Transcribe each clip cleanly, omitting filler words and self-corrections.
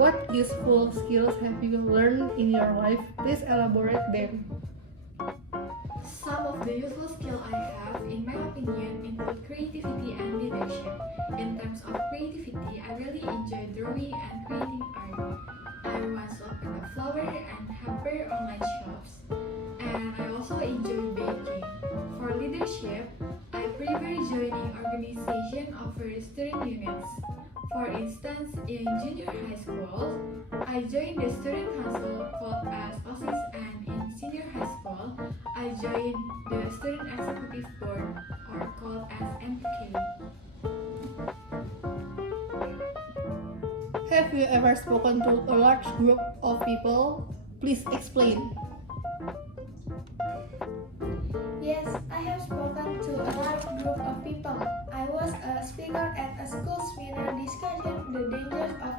What useful skills have you learned in your life? Please elaborate them. Some of the useful skills I have, in my opinion, include creativity and leadership. In terms of creativity, I really enjoy drawing and creating art. I once opened a flower and hamper online shops, and I also enjoy baking. For leadership, I prefer joining organization over student units. For instance, in junior high school, I joined the student council called as OSIS, and in senior high school, I joined the student executive board or called as MPK. Have you ever spoken to a large group of people? Please explain. Yes, I have spoken to a large group of people. I was a speaker at a school seminar discussion the dangers of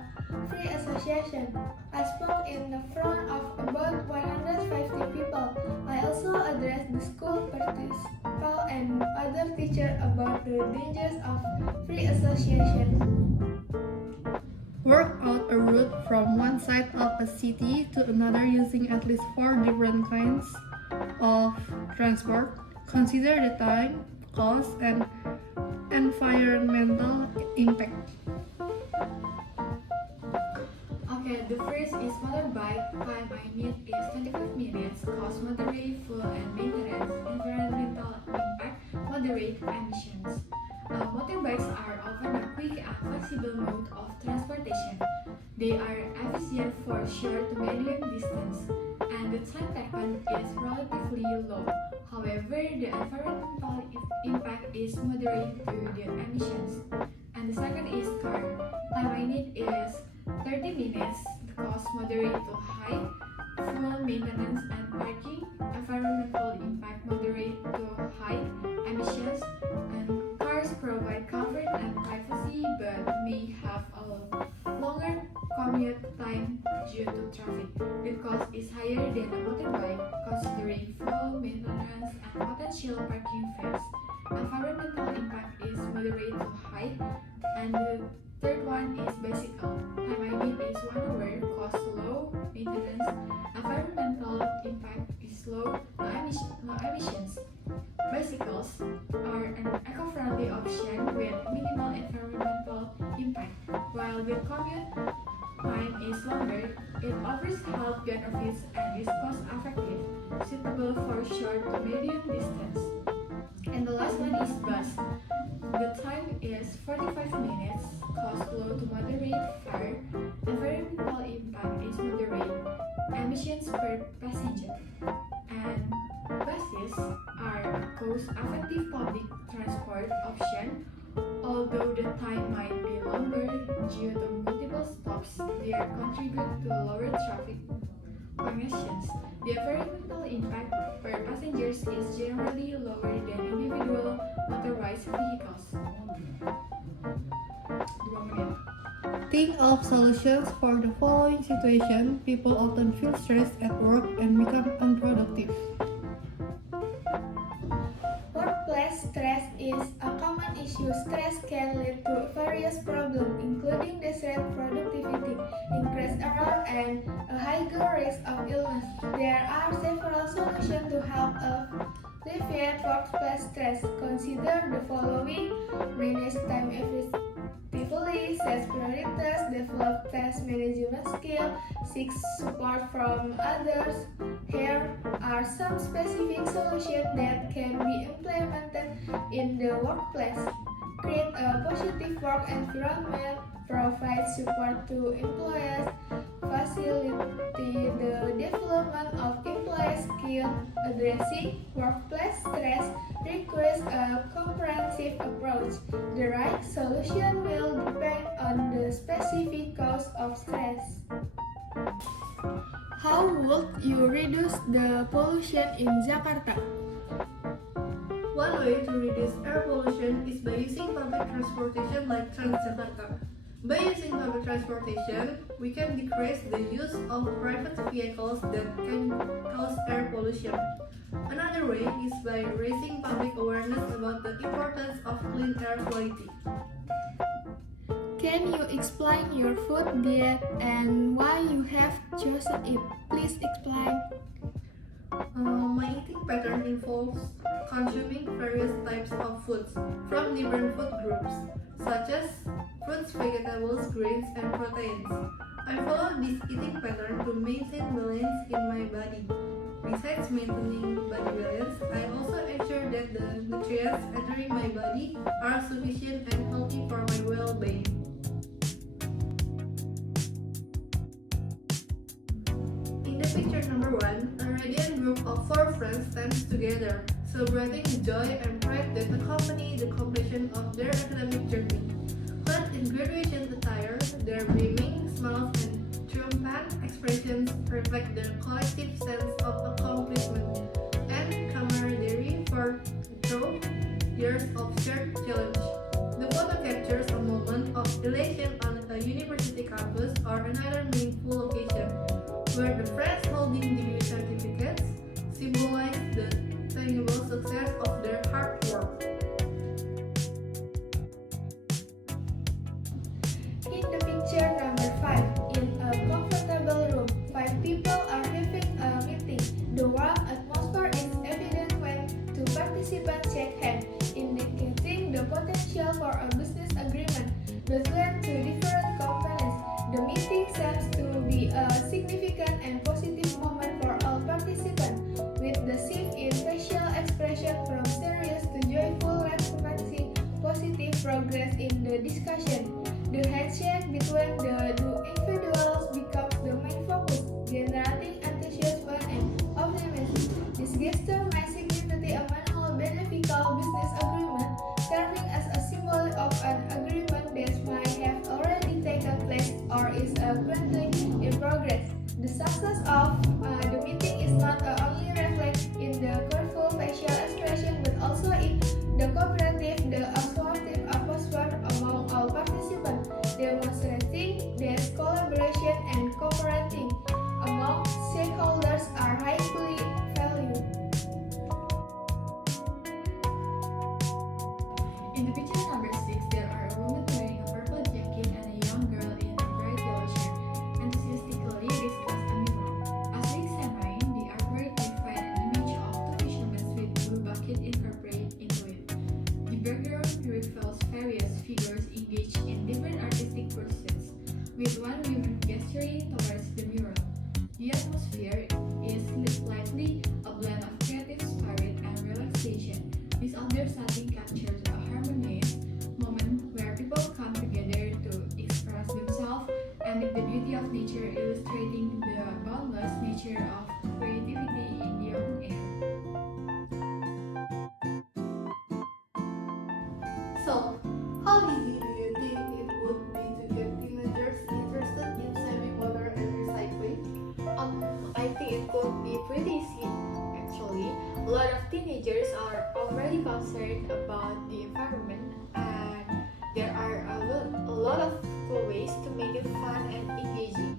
free association. I spoke in the front of about 150 people. I also addressed the school principal and other teachers about the dangers of free association. Work out a route from one side of a city to another using at least 4 different kinds of transport. Consider the time, cost, and environmental impact. Okay, the first is motorbike. Time I need is 25 minutes. Cost moderate, fuel and maintenance. Environmental impact, moderate emissions. Motorbikes are often a quick and flexible mode of transportation. They are efficient for short to medium distance, and the time taken is relatively low. However, the environmental impact is moderate to the emissions. And the second is car. Time I need is 30 minutes. The cost moderate to high. Fuel maintenance and parking. Environmental impact moderate to high. Emissions. And cars provide comfort and privacy but may have a longer commute time due to traffic. The cost is higher than a motorbike considering fuel maintenance and potential parking fares. Environmental impact is moderate to high. And the third one is bicycle. Time I need is 1 hour, cost low, maintenance. Environmental impact is low, no emissions. Bicycles are an eco-friendly option with minimal environmental impact. While the commute time is longer, it offers health benefits and is cost-effective, suitable for short to medium distance. And the last one is bus. The time is 45 minutes, cost low to moderate fare, environmental impact is moderate, emissions per passenger. And buses are a cost-effective public transport option. Although the time might be longer due to multiple stops, they contribute to lower traffic congestions. The environmental impact per passengers is generally lower than individual motorized vehicles. 2 menit. Think of solutions for the following situation. People often feel stressed at work and become unproductive. Workplace stress is a common issue. Stress can lead to various problems, including decreased productivity, increased error, and a higher risk of illness. There are several solutions to help alleviate workplace stress. Consider the following: manage time effectively, set priorities, develop task management skills, seek support from others. Here are some specific solutions that can be implemented in the workplace. Create a positive work environment, provide support to employees, facilitate the development of employee skills. Addressing workplace stress requires a comprehensive approach. The right solution will depend on the specific cause of stress. How would you reduce the pollution in Jakarta? One way to reduce air pollution is by using public transportation like Transjakarta. By using public transportation, we can decrease the use of private vehicles that can cause air pollution. Another way is by raising public awareness about the importance of clean air quality. Can you explain your food diet and why you have chosen it? Please explain. My eating pattern involves consuming various types of foods from different food groups, such as fruits, vegetables, grains, and proteins. I follow this eating pattern to maintain balance in my body. Besides maintaining body balance, I also ensure that the nutrients entering my body are sufficient and healthy for my well-being. In the picture number 1, a radiant group of 4 friends stands together, celebrating the joy and pride that accompany the completion of their academic journey. Clad in graduation attire, their beaming smiles and triumphant expressions reflect their collective sense of accomplishment and camaraderie for through years of shared challenge. The photo captures a moment of elation on a university campus or another meaningful occasion, where the friends holding degree certificates symbolize the tangible success of their hard work. In the picture number 5, in a comfortable room, 5 people are having a meeting. The warm atmosphere is evident when 2 participants shake hands, indicating the potential for a business agreement between 2 different companies. The meeting seems to be a significant and positive moment for all participants, with the shift in facial expression from serious to joyful reflecting positive progress in the discussion. The handshake between the 2 individuals becomes the main focus, generating enthusiasm and optimism. This gesture may signify a manual beneficial business agreement, serving as a symbol of an agreement that might have already taken place or is currently in progress. The success of the meeting is not only reflected in the colorful facial expression but also in the cooperative, the assertive atmosphere among all participants, demonstrating that collaboration and cooperating among stakeholders are highly valued. In the picture number 6, there are a woman wearing a purple jacket and a young girl in a bright yellow shirt enthusiastically discuss a mural. As we examine the artwork, we find an image of 2 fishermen with blue bucket incorporated into it. The background reveals various figures engaged in different artistic pursuits, with one woman gesturing towards the mural. The atmosphere is slightly a blend of creative spirit and relaxation. This understanding captures a harmonious moment where people come together to express themselves and the beauty of nature, illustrating the boundless nature of creativity in the open air. So, how easy do you think it would be to get teenagers interested in saving water and recycling? I think it could be pretty easy actually. A lot of teenagers are already concerned about the environment, and there are a lot of cool ways to make it fun and engaging.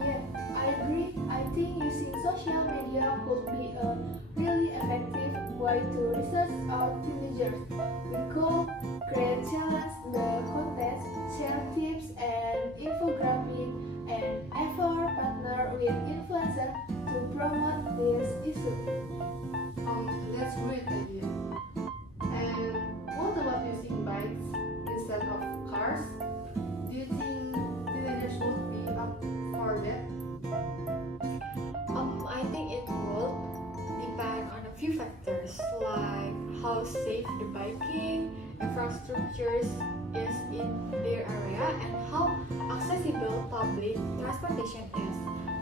Yeah, I agree. I think using social media could be a really effective way to research our teenagers. We could create challenge the contest, share tips and infographic, and ever partner with influencers to promote this issue. That's a great idea. And what about using bikes instead of cars? Do you think teenagers would be up for that? I think it will depend on a few factors like how safe the biking infrastructure is in their area and how accessible public transportation is.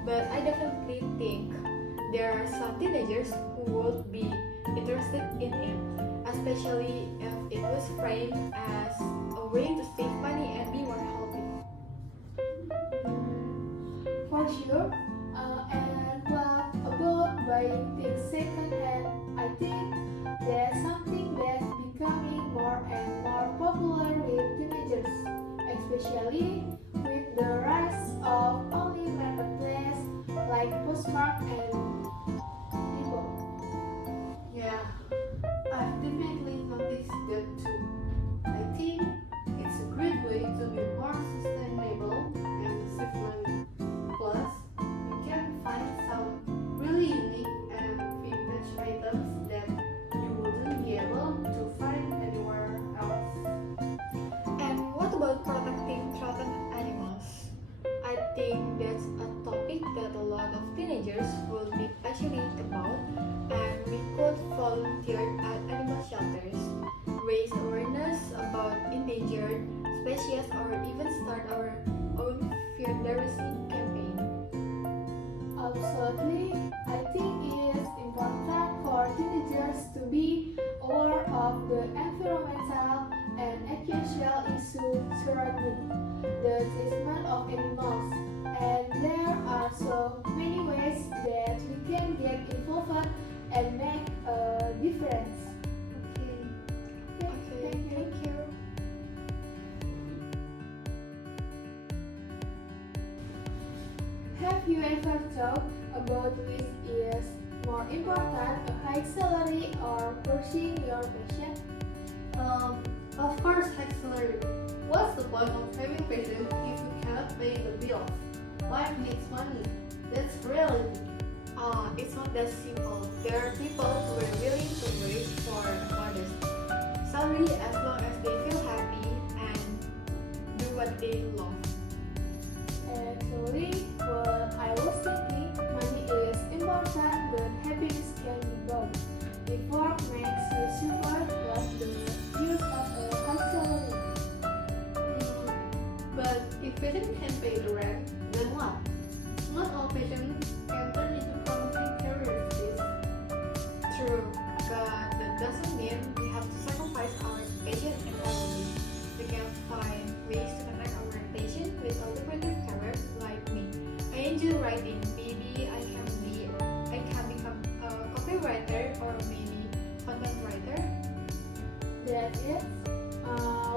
But I definitely think there are some teenagers who would be interested in it, especially if it was framed as a way to save money and be more healthy. For sure. And what about buying things second-hand? I think that's something that's becoming more and more popular with teenagers, especially with the rise of online marketplaces like Postmark and Tipo. Yeah, I've definitely noticed that too. I think it's a great would be passionate about, and we could volunteer at animal shelters, raise awareness about endangered species, or even start our own fear literacy campaign. Absolutely, I think it is important for teenagers to be aware of the environmental and social issues surrounding the treatment of animals. And there are so many ways that we can get involved and make a difference. Okay, thank you. Have you ever thought about which is more important, a high salary or pursuing your passion? Of course, high salary. What's the point of having passion if you cannot pay the bills? Life needs money. That's reality. It's not that simple. There are people who are willing to wait for a modest salary as long as they feel happy and do what they love. Actually, what I was thinking, money is important, but happiness can be both. If work makes you suffer, what's the use of a high salary? But if passion can pay the rent, then what? Not all passion can turn into promising careers. True, but that doesn't mean we have to sacrifice our passion entirely. We can find ways to connect our passion with a lucrative career like me. I enjoy writing. Maybe I can become a copywriter or maybe content writer. That's it.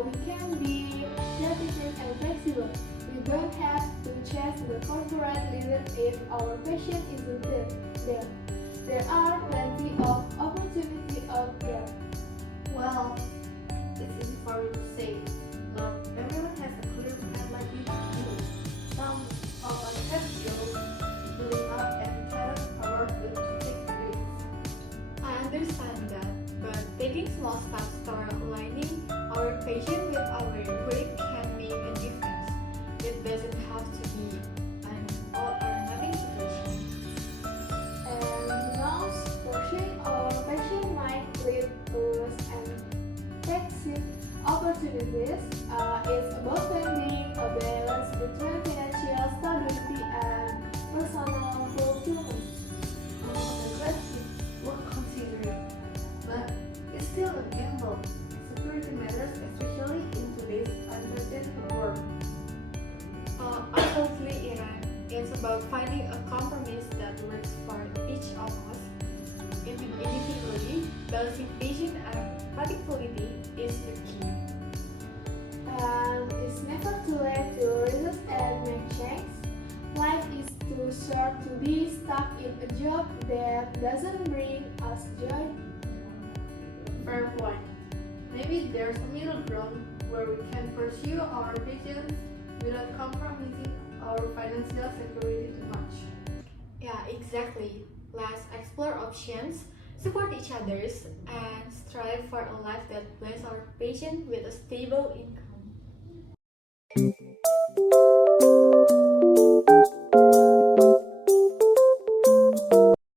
We can be creative and flexible. We don't have to chase the corporate ladder if our passion isn't there. There are plenty of opportunity out there. Well, it's easy for you to say. Not everyone has a clear plan like you do. Some of us have skills, building up and talent are good to take risks. I understand that, but taking small steps toward aligning our passion with our work can make a difference. It doesn't have to be an all or nothing situation. And now, pursuing our passion might lead us and exit opportunities. It's about finding a balance between financial stability and personal fulfillment. Work considering, but it's still a gamble. Security matters, especially in today's uncertain world. Absolutely, Irene. It's about finding a compromise that works for each of us. Individually, balancing passion and practicality is the key. And it's never too late to resist and make change. Life is too short to be stuck in a job that doesn't bring us joy. Fair point. Maybe there's a middle ground where we can pursue our passions without compromising our financial security too much. Yeah, exactly. Let's explore options, support each other's, and strive for a life that blends our passion with a stable income.